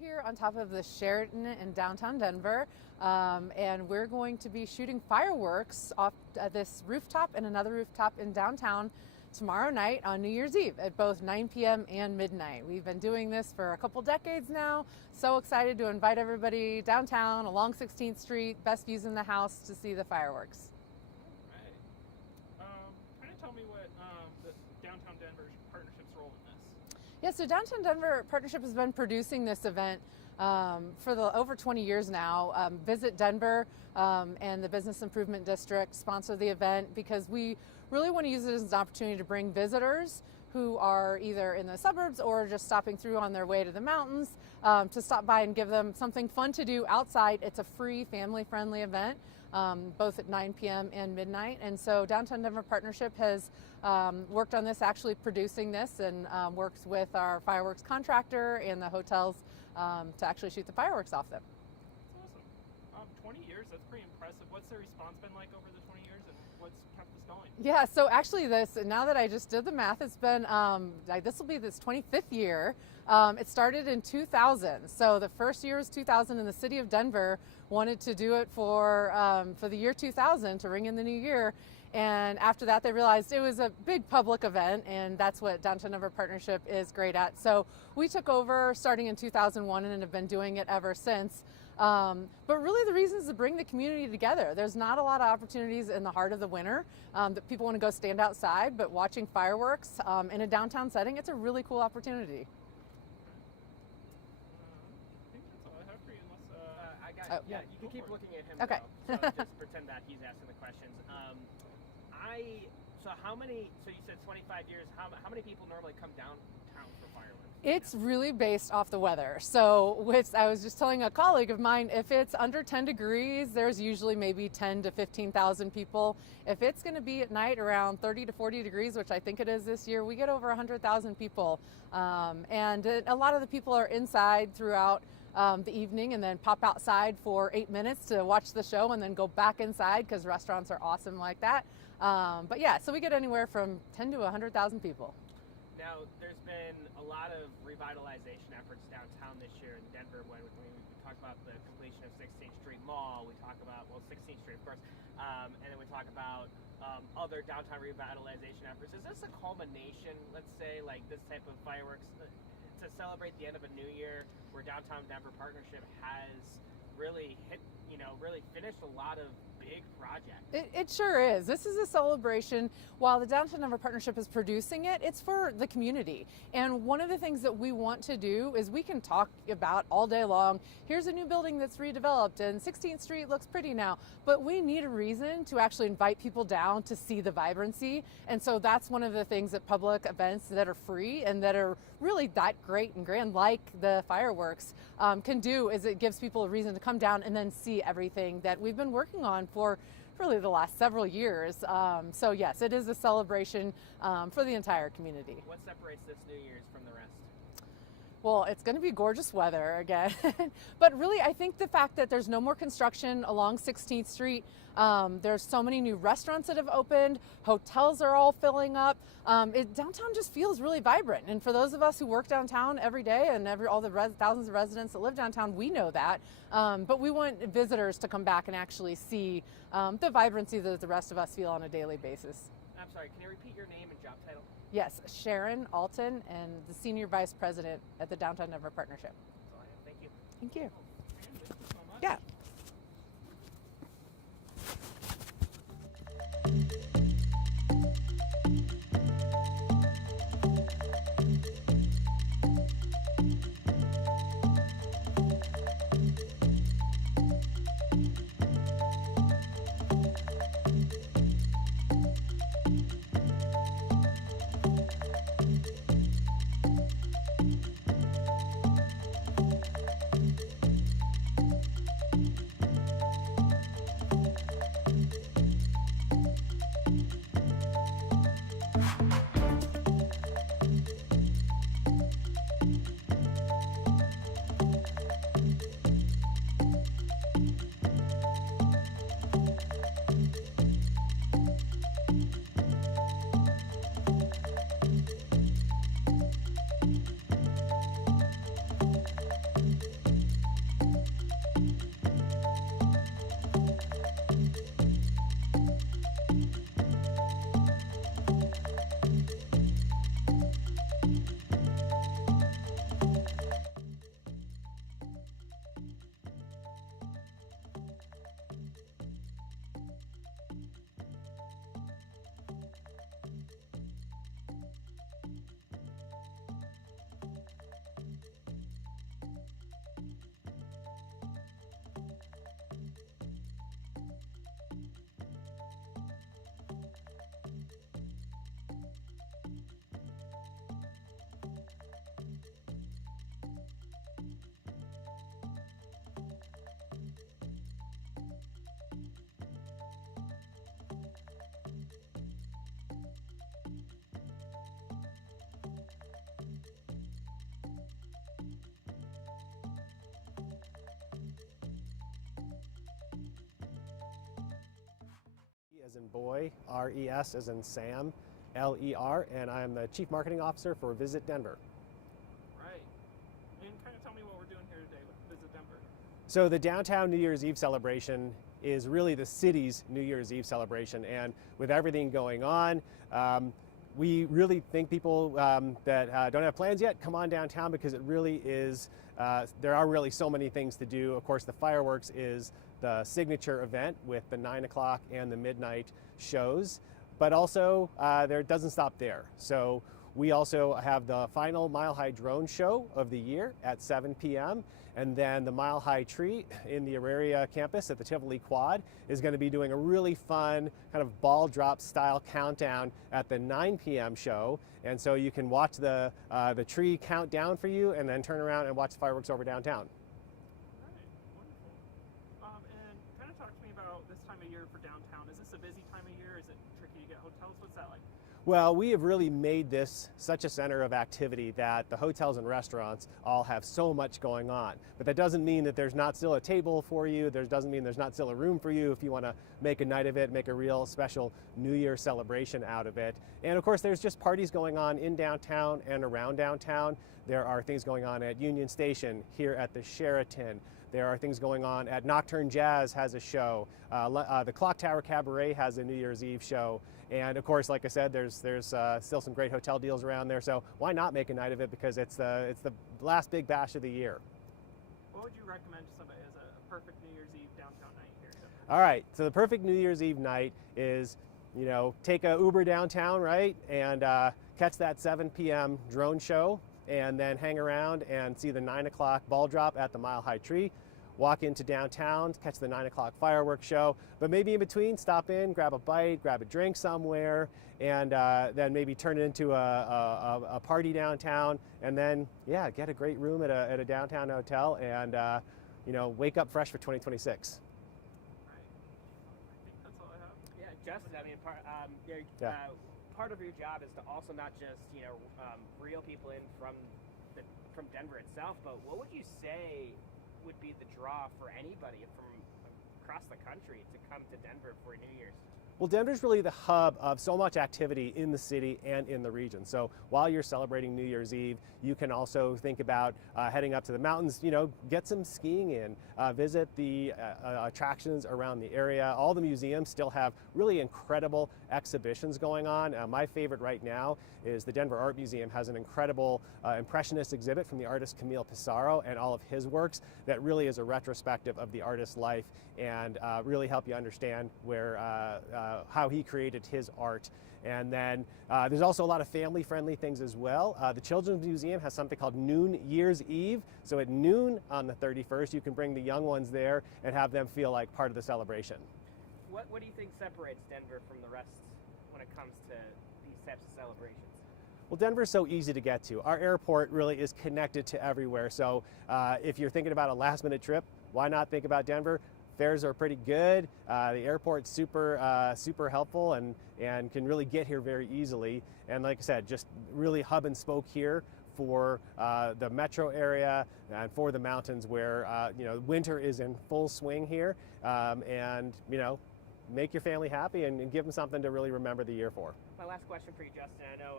here on top of the Sheraton in downtown Denver, and we're going to be shooting fireworks off this rooftop and another rooftop in downtown tomorrow night on New Year's Eve at both 9 p.m. and midnight. We've been doing this for a couple decades now. So excited to invite everybody downtown along 16th Street, best views in the house, to see the fireworks. All right. Kind of tell me what the Downtown Denver Partnership's role in this. Yeah, so Downtown Denver Partnership has been producing this event for over 20 years now. Visit Denver and the Business Improvement District sponsor the event because we really want to use it as an opportunity to bring visitors who are either in the suburbs or just stopping through on their way to the mountains to stop by and give them something fun to do outside. It's a free, family-friendly event, both at 9 p.m. and midnight. And so Downtown Denver Partnership has worked on this, actually producing this, and works with our fireworks contractor and the hotels to actually shoot the fireworks off them. That's awesome. 20 years, that's pretty impressive. What's the response been like over the 20 years, and what's kept this going? Yeah, so actually now that I just did the math, it's been, this will be this 25th year. It started in 2000. So the first year was 2000, and the city of Denver wanted to do it for the year 2000 to ring in the new year. And after that, they realized it was a big public event, and that's what Downtown Denver Partnership is great at. So we took over starting in 2001 and have been doing it ever since. But really the reason is to bring the community together. There's not a lot of opportunities in the heart of the winter that people want to go stand outside, but watching fireworks in a downtown setting, it's a really cool opportunity. I think that's all I have for you, unless Yeah, you can keep looking at him. Okay. Though, so just pretend that he's asking the questions. So you said 25 years. How many people normally come downtown for fireworks? It's really based off the weather. So I was just telling a colleague of mine, if it's under 10 degrees, there's usually maybe 10 to 15,000 people. If it's going to be at night around 30 to 40 degrees, which I think it is this year, we get over 100,000 people. And a lot of the people are inside throughout the evening and then pop outside for 8 minutes to watch the show and then go back inside because restaurants are awesome like that. But yeah, so we get anywhere from 10 to 100,000 people. Now, there's been a lot of revitalization efforts downtown this year in Denver. When we talk about the completion of 16th Street Mall, we talk about, 16th Street, of course, and then we talk about other downtown revitalization efforts. Is this a culmination, let's say, like this type of fireworks to celebrate the end of a new year where Downtown Denver Partnership has really really finished a lot of big projects? It sure is. This is a celebration. While the Downtown Denver Partnership is producing it, it's for the community. And one of the things that we want to do is we can talk about all day long, here's a new building that's redeveloped and 16th Street looks pretty now, but we need a reason to actually invite people down to see the vibrancy. And so that's one of the things that public events that are free and that are really that great and grand, like the fireworks, can do, is it gives people a reason to come down and then see everything that we've been working on for really the last several years. So yes, it is a celebration for the entire community. What separates this New Year's from the rest? Well, it's going to be gorgeous weather again. But really, I think the fact that there's no more construction along 16th Street, there's so many new restaurants that have opened, hotels are all filling up. Downtown just feels really vibrant. And for those of us who work downtown every day and all the thousands of residents that live downtown, we know that. But we want visitors to come back and actually see the vibrancy that the rest of us feel on a daily basis. I'm sorry, can you repeat your name and job title? Yes, Sharon Alton, and the Senior Vice President at the Downtown Denver Partnership. That's all I have. Thank you. Thank you. thank you so much. Yeah. in boy, R-E-S as in Sam, L-E-R, and I'm the Chief Marketing Officer for Visit Denver. Right. And kind of tell me what we're doing here today with Visit Denver. So the downtown New Year's Eve celebration is really the city's New Year's Eve celebration, and with everything going on, we really think people that don't have plans yet, come on downtown, because it really is, there are really so many things to do. Of course, the fireworks is the signature event with the 9 o'clock and the midnight shows, but also it doesn't stop there. So we also have the final Mile High drone show of the year at 7 p.m. And then the Mile High Tree in the Auraria campus at the Tivoli Quad is going to be doing a really fun kind of ball drop style countdown at the 9 p.m. show. And so you can watch the tree count down for you and then turn around and watch the fireworks over downtown. Right. Wonderful. And kind of talk to me about this time of year for downtown. Is this a busy time of year? Is it tricky to get hotels? What's that like? Well, we have really made this such a center of activity that the hotels and restaurants all have so much going on. But that doesn't mean that there's not still a table for you. Doesn't mean there's not still a room for you if you want to make a night of it, make a real special New Year celebration out of it. And of course, there's just parties going on in downtown and around downtown. There are things going on at Union Station, here at the Sheraton. There are things going on at Nocturne Jazz has a show. The Clock Tower Cabaret has a New Year's Eve show. And of course, like I said, there's still some great hotel deals around there. So why not make a night of it, because it's the last big bash of the year. What would you recommend to somebody as a perfect New Year's Eve downtown night here? All right, so the perfect New Year's Eve night is, take a Uber downtown, right? And catch that 7 p.m. drone show, and then hang around and see the 9 o'clock ball drop at the Mile High Tree. Walk into downtown, catch the 9 o'clock fireworks show, but maybe in between, stop in, grab a bite, grab a drink somewhere, and then maybe turn it into a party downtown, and then, yeah, get a great room at a downtown hotel, and wake up fresh for 2026. Right. I think that's all I have. Yeah, Justin, I mean, Yeah. Part of your job is to also not just, reel people in from Denver itself, but what would you say would be the draw for anybody from across the country to come to Denver for New Year's? Well, Denver's really the hub of so much activity in the city and in the region. So while you're celebrating New Year's Eve, you can also think about heading up to the mountains, get some skiing in, visit the attractions around the area. All the museums still have really incredible exhibitions going on. My favorite right now is the Denver Art Museum has an incredible impressionist exhibit from the artist Camille Pissarro and all of his works that really is a retrospective of the artist's life and really help you understand how he created his art. And then there's also a lot of family-friendly things as well. The Children's Museum has something called Noon Year's Eve. So at noon on the 31st, you can bring the young ones there and have them feel like part of the celebration. What do you think separates Denver from the rest when it comes to these types of celebrations? Well, Denver's so easy to get to. Our airport really is connected to everywhere. So if you're thinking about a last-minute trip, why not think about Denver? Fares are pretty good. The airport's super helpful and can really get here very easily. And like I said, just really hub and spoke here for the metro area and for the mountains where winter is in full swing here. And make your family happy and give them something to really remember the year for. My last question for you, Justin. I know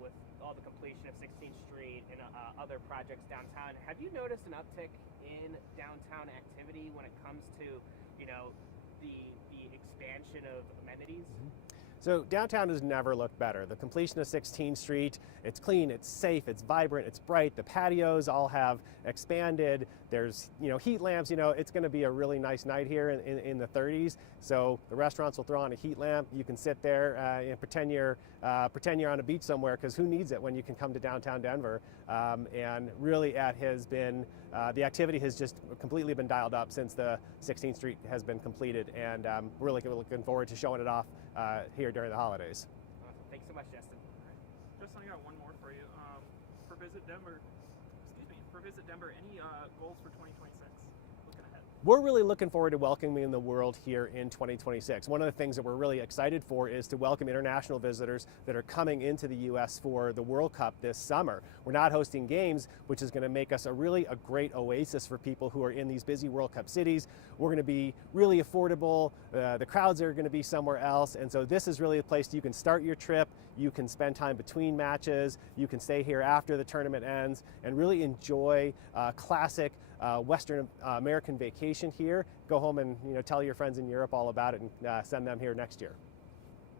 with all the completion of 16th Street and other projects downtown, have you noticed an uptick in downtown activity when it comes to the expansion of amenities? So downtown has never looked better. The completion of 16th Street, it's clean, it's safe, it's vibrant, it's bright. The patios all have expanded. There's heat lamps. It's going to be a really nice night here in the 30s. So the restaurants will throw on a heat lamp. You can sit there and pretend you're on a beach somewhere, because who needs it when you can come to downtown Denver? And really, the activity has just completely been dialed up since the 16th Street has been completed, and we're really looking forward to showing it off here during the holidays. Awesome. Thanks so much, Justin. Justin, I got one more for you. For Visit Denver, any goals for 2026? Looking ahead. we're really looking forward to welcoming the world here in 2026. One of the things that we're really excited for is to welcome international visitors that are coming into the U.S. for the World Cup this summer. We're not hosting games, which is going to make us a great oasis for people who are in these busy World Cup cities. We're going to be really affordable. The crowds are going to be somewhere else. And so this is really a place you can start your trip. You can spend time between matches. You can stay here after the tournament ends and really enjoy classic Western American vacation here. Go home and tell your friends in Europe all about it and send them here next year.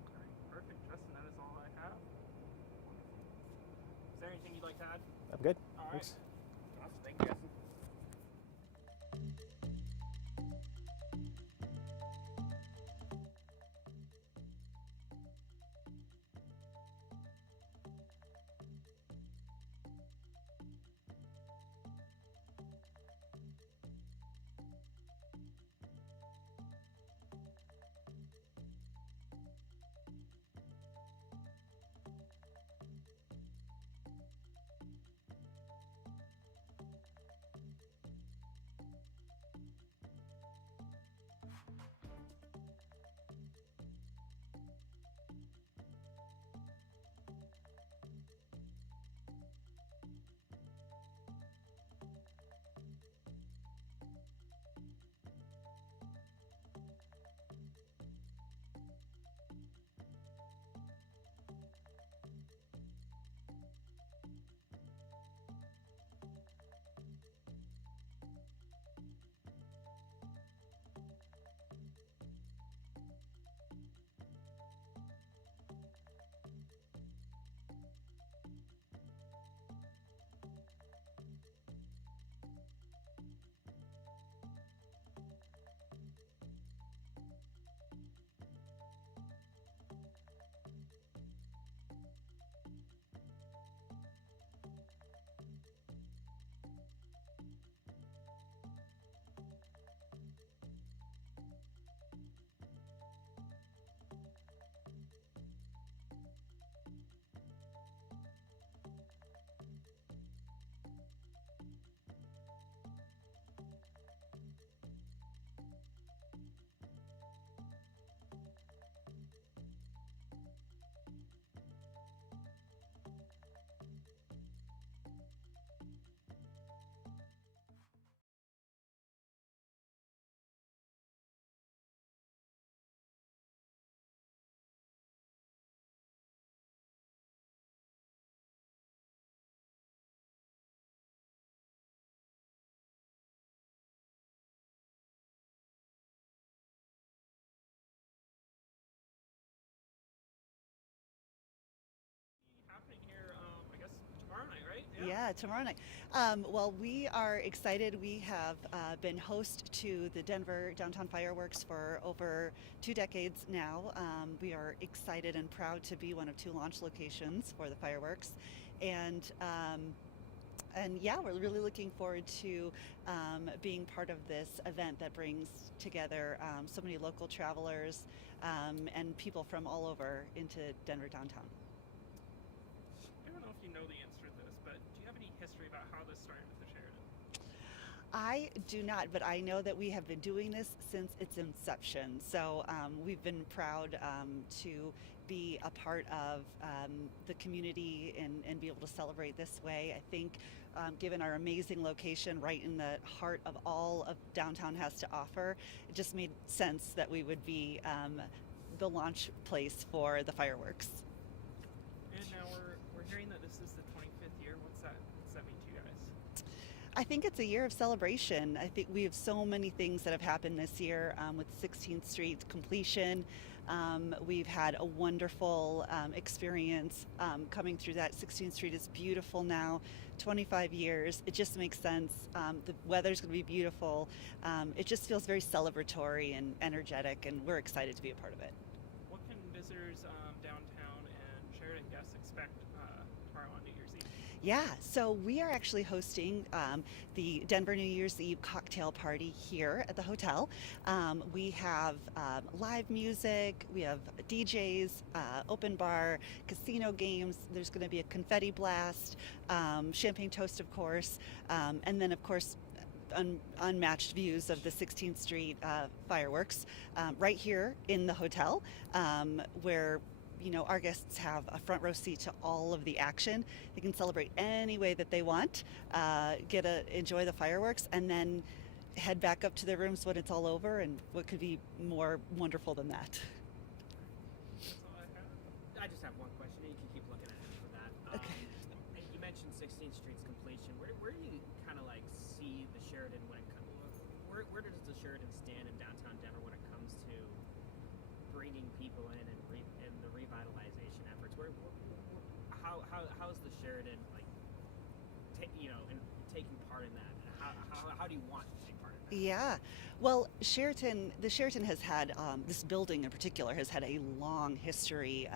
All right, perfect, Justin. That is all I have. Is there anything you'd like to add? I'm good. All right. Thanks. Awesome. Thank you, Justin. Happening here, I guess tomorrow night, right? Yeah, tomorrow night. Well, we are excited. We have been host to the Denver Downtown Fireworks for over 2 decades now. We are excited and proud to be one of 2 launch locations for the fireworks. And yeah, we're really looking forward to being part of this event that brings together so many local travelers and people from all over into Denver downtown. I don't know if you know the answer to this, but do you have any history about how this started with the Sheridan? I do not, but I know that we have been doing this since its inception. So we've been proud to be a part of the community and be able to celebrate this way. I think given our amazing location right in the heart of all of downtown has to offer, it just made sense that we would be the launch place for the fireworks. And now we're hearing that this is the 25th year. What's that mean to you guys? I think it's a year of celebration. I think we have so many things that have happened this year with 16th Street completion. We've had a wonderful experience coming through that. 16th Street is beautiful now, 25 years. It just makes sense. The weather's going to be beautiful. It just feels very celebratory and energetic, and we're excited to be a part of it. What can visitors downtown and Sheridan guests expect tomorrow on New Year's Eve? Yeah, so we are actually hosting the Denver New Year's Eve cocktail party here at the hotel. We have live music, we have DJs, open bar, casino games. There's going to be a confetti blast, champagne toast, of course, and then, of course, unmatched views of the 16th Street fireworks right here in the hotel, where our guests have a front row seat to all of the action. They can celebrate any way that they want, enjoy the fireworks, and then head back up to their rooms when it's all over. And what could be more wonderful than that? That's all I have. I just have one question. You can keep looking at it for that. Okay. You mentioned 16th Street's completion. Where do you kind of like see the Sheridan when it comes? Where does the Sheridan stand in downtown Denver when it comes to bringing people in and the revitalization efforts? How is the Sheridan like, and taking part in that? How do you want to take part in that? Yeah, well, the Sheraton has had, this building in particular has had a long history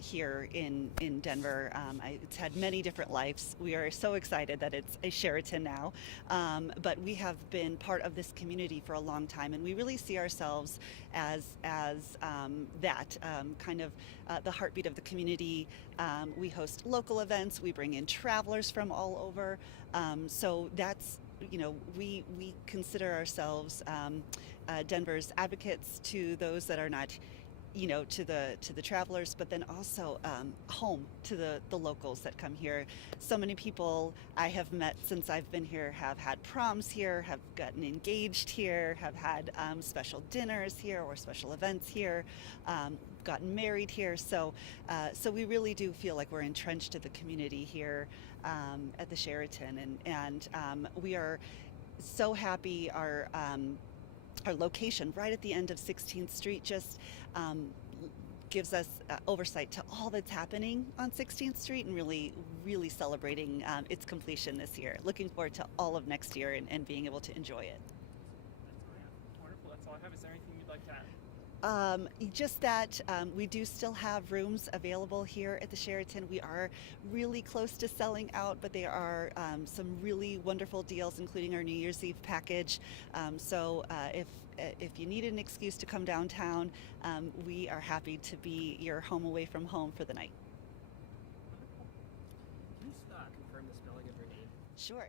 here in Denver. It's had many different lives. We are so excited that it's a Sheraton now, but we have been part of this community for a long time, and we really see ourselves as that kind of the heartbeat of the community. We host local events. We bring in travelers from all over. So that's we consider ourselves Denver's advocates to those that are not, to the travelers, but then also home to the locals that come here. So many people I have met since I've been here have had proms here, have gotten engaged here, have had special dinners here or special events here, gotten married here. So we really do feel like we're entrenched in the community here at the Sheraton, and we are so happy. Our location right at the end of 16th Street just gives us oversight to all that's happening on 16th Street, and really celebrating its completion this year. Looking forward to all of next year and being able to enjoy it. That's all I have. Wonderful. That's all I have. Is there anything you'd like to add? Just that we do still have rooms available here at the Sheraton. We are really close to selling out, but there are some really wonderful deals, including our New Year's Eve package. So if you need an excuse to come downtown, we are happy to be your home away from home for the night. Can you confirm the spelling of your name? Sure.